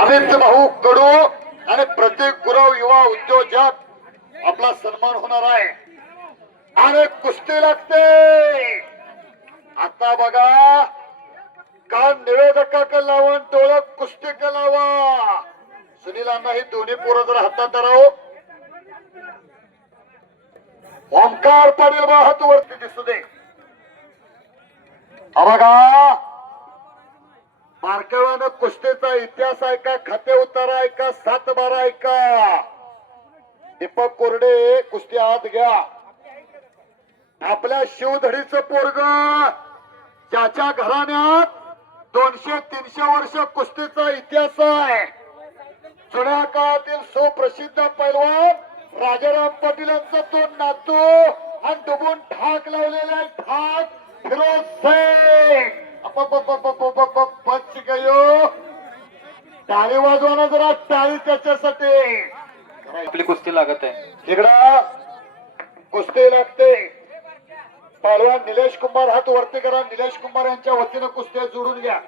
आदित्य भाऊ कडू आणि प्रत्येक गुरव युवा उद्योजक आपला सन्मान होणार आहे. आणि कुस्ती लागते. आता बघा कान निवेदकाकडे लावा आणि कुस्ती कुस्तीकडे लावा? सुनीलांना ही दोन्ही पोरं जर हातात राहो ओंकार पाटील बा हात वरती दिसू दे. बघा बारकाव्यानं कुस्तीचा इतिहास आहे का खाते उतारा आहे का सात बारा आहे का दीपक कोरडे कुस्ती आत घ्या. आपल्या शिवधडीचं पोरग ज्याच्या घराण्यात दोनशे तीनशे वर्ष कुस्तीचा इतिहास आहे. जुन्या काळातील सुप्रसिद्ध पैलवान राजाराम पाटील यांचा तो नातू आणि डुबून ठाक लावलेला ठाक फिरोज सिंग पंच गयो टाळी वाजवाना जरा टाळी त्याच्यासाठी आपली कुस्ती लागत आहे इकडं कुस्ती लागते पहलवान निलेश कुमार हात वरती करा निलेश कुमार यांच्या वतीनं कुस्त्या जोडून घ्या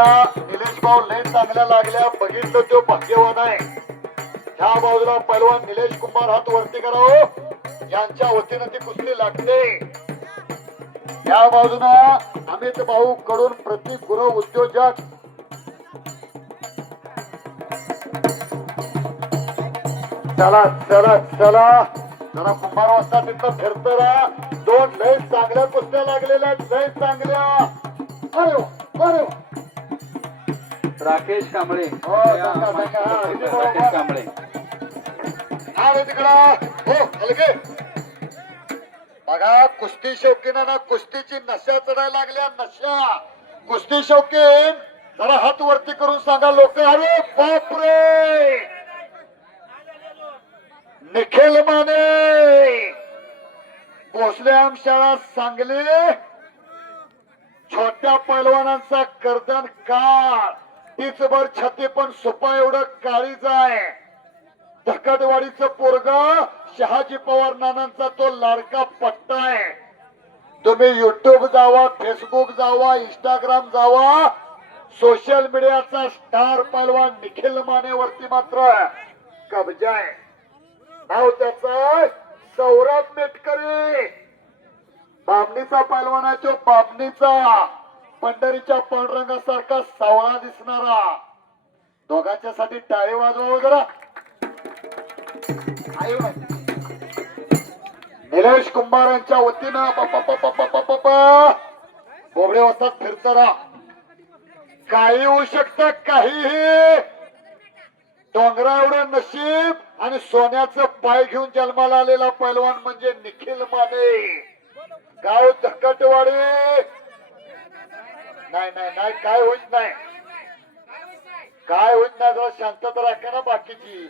दोन निलेश भाऊ लय चांगल्या लागल्या. बघितलं तो भाग्यवान आहे. ह्या बाजूला पैलवान निलेश कुमार हात वरती करावं हो. यांच्या वतीनं ती कुस्ती लागते. या बाजूला अमित भाऊ कडून प्रतीक गुरु उद्योजक. चला चला चला. जरा कुंभार वाजता तिथं फिरत राहा. दोन लय चांगल्या कुस्त्या लागलेल्या लय चांगल्या. अरे अरे राकेश कांबळे. हो. हा, राकेश. कांबळे. तिकडं. हो बघा कुस्ती शौकीनांना कुस्तीची नशा चढायला लागल्या नशा. कुस्ती शौकीन जरा हात वरती करून सांगा लोक अरे बापरे! निखिल माने! भोसले शाळा सांगली. छोट्या पैलवानांचा कर्दन काळ. छातीच भर छाती पण सुपा एवढं काळीच आहे. धकडवाडीचं पोरग शहाजी पवार नानांचा तो लाडका पट्टा आहे. तुम्ही युट्यूब जावा फेसबुक जावा इंस्टाग्राम जावा सोशल मीडियाचा स्टार पालवान निखिल मानेवरती मात्र कब्जा आहे. नाव त्याच सौरभ मेटकरी. बामणीचा पालवानाच्या बाबणीचा बामणीचा. पंढरीच्या पांडुरंगासारखा सावळा दिसणारा. दोघांच्या साठी टाळी वाजवा वगैरे निलेश कुंभार यांच्या वतीनं बोबडे वाजतात फिरताना काही होऊ शकत काहीही. डोंगरा एवढं नशीब आणि सोन्याचं पाय घेऊन जन्माला आलेला पैलवान म्हणजे निखिल माने. गाव धकटवाडी नाही नाही नाही काय होत नाही. काय होत नाही जरा शांतता राखा ना बाकीची.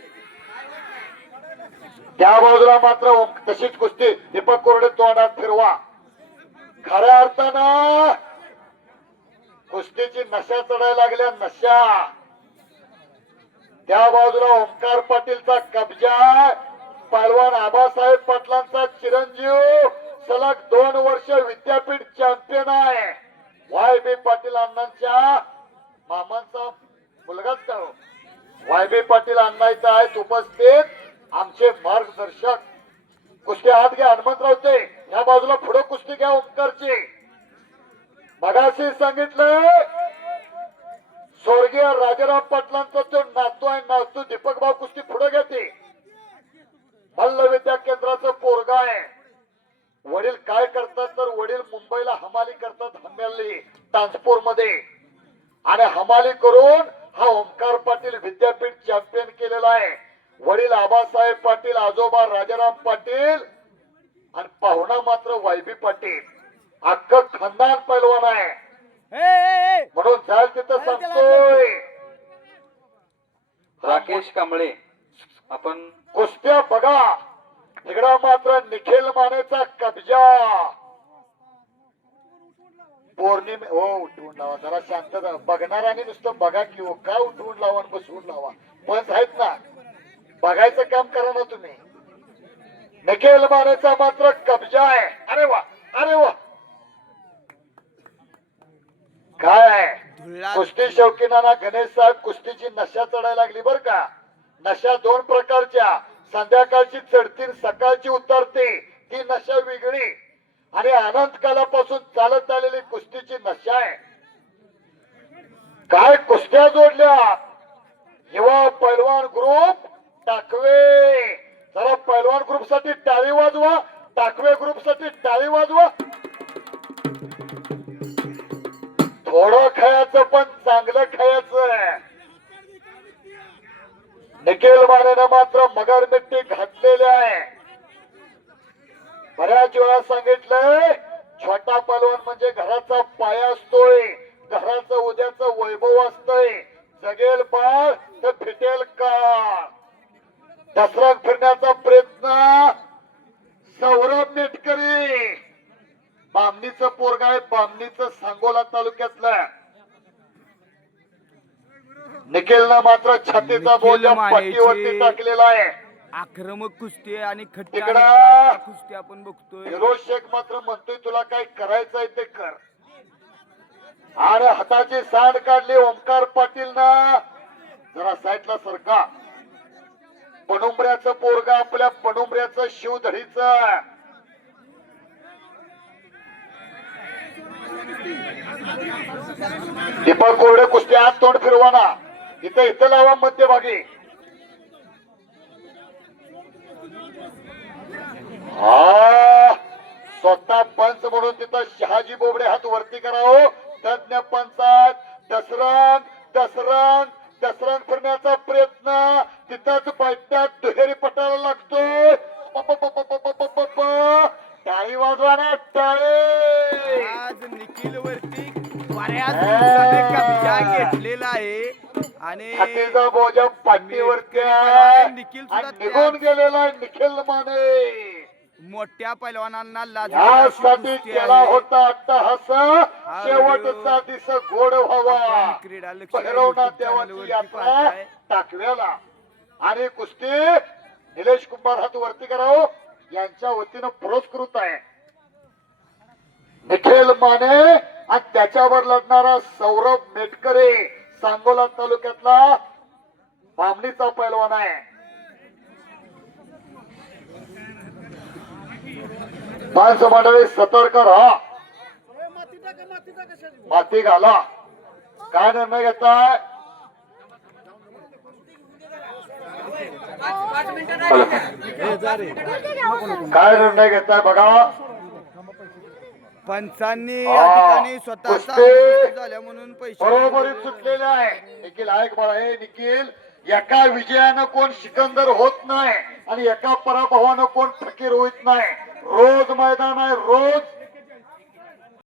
त्या बाजूला मात्र ओम- तशीच कुस्ती. दीपक कोरडे तोंडात फिरवा. खऱ्या अर्थानं कुस्तीची नशा चढायला लागल्या नशा. त्या बाजूला ओंकार पाटीलचा कब्जा पालवान आबासाहेब पाटलांचा चिरंजीव सलग दोन वर्ष विद्यापीठ चॅम्पियन आहे. वाय बी पाटील अण्णांच्या मामांचा मुलगाच का हो? वाय बी पाटील अण्णाचा आहेत उपस्थित आमचे मार्गदर्शक. कुस्ती हात घ्या हनुमंतराव ते. या बाजूला पुढे कुस्ती घ्या ओंकारची. मगाशी सांगितलं स्वर्गीय राजाराम पाटलांचा जो नातू आहे नातू दीपक भाऊ कुस्ती पुढे घेते. मल्ल विद्या केंद्राचं पोरगा आहे. वडील काय करतात तर वडील मुंबईला हमाली करतात हमेली ट्रान्सपोर्टमध्ये आणि हमाली करून हा ओंकार पाटील विद्यापीठ चॅम्पियन केलेला आहे. वडील आबासाहेब पाटील आजोबा राजाराम पाटील आणि पाहुणा मात्र वायबी पाटील. अख्खं खंदान पैलवान आहे. म्हणून जाल तिथं सांगतोय. राकेश कांबळे आपण कुस्त्या बघा. इकडं मात्र निखिल मानेचा कब्जा. पौर्णिमे हो उठवून लावा जरा शांतता बघणाऱ्याने नुसतं बघा की हो का उठवून लावा बसवून लावा. पण आहेत ना बघायचं काम करा ना तुम्ही. निखिल मानेचा मात्र कब्जा आहे. अरे वा अरे वा. काय आहे? कुस्ती शौकीनाना गणेश साहेब कुस्तीची नशा चढायला लागली बर का? नशा दोन प्रकारच्या. संध्याकाळची चढती सकाळची उतरते ती नशा वेगळी. आणि अनंत कालापासून चालत आलेली कुस्तीची नशा आहे. काय कुस्त्या जोडल्या? युवा निखिल मानेनं मात्र मगरमिट्टी घातलेली आहे. बऱ्याच वेळा सांगितलंय छोटा पलवान म्हणजे घराचा पाया असतोय घराचं उद्याचं वैभव असतंय. जगेल बाळ तर फिटेल का दसरा फिरण्याचा प्रयत्न सौरभ नेटकरी. बामणीचं पोरगाय आहे बामणीचं सांगोला तालुक्यातलं. निखिलनं मात्र छातीचा बोजा पट्टीवरती टाकलेला आहे. आक्रमक कुस्ती आहे आणि खट्टी तिकडं- आणि काटा कुस्ती आपण बघतोय. फिरोज शेख मात्र म्हणतोय तुला काय करायचंय ते कर. आणि हाताची सांड काढली ओमकार पाटील ना जरा साईडला सरका पणुंबऱ्याचं पोरगा आपल्या पणुंबऱ्याचं शिवधडीच. दीपक कोरडे कुस्ती आत तोंड फिरवाना. इथं इथं लावा मध्यभागी. हा! स्वतः पंच म्हणून तिथं शहाजी बोबडे हात वरती करावं हो. तज्ञ पंचायत दसरंग दसरंग दसरंग फिरण्याचा प्रयत्न. तिथंच बैठ्यात दुहेरी पटायला लागतो छातीचा बोजा पाठीवरती आहे. निखिल आणि सुद्धा निघून गेलेला निखिल माने. मोठ्या पैलवानांना यासाठी केला होता अट्टहास. शेवटचा दिस गोड व्हावा. क्रीडा लक्ष भैरवनाथ देवाची यात्रा. टाकव्याला आणि कुस्ती निलेश कुंभार हात वरती करावं. यांच्या वतीनं पुरस्कृत आहे. निखिल माने आणि त्याच्यावर लढणारा सौरभ मेटकरे सांगोला तालुक्यातला बामणीचा पैलवान आहे. माणसं मंडळी सतर्क राहा. माती घाला. काय निर्णय घेताय? काय निर्णय घेताय बघा. पंचांनी. कुस्ती. झाल्या म्हणून पैसे बरोबरीत सुटलेले आहे. निखिल ऐक मला हे निखिल. एका विजयानं कोण सिकंदर होत नाही आणि एका पराभवानं कोण फकीर होत नाही. रोज मैदान आहे रोज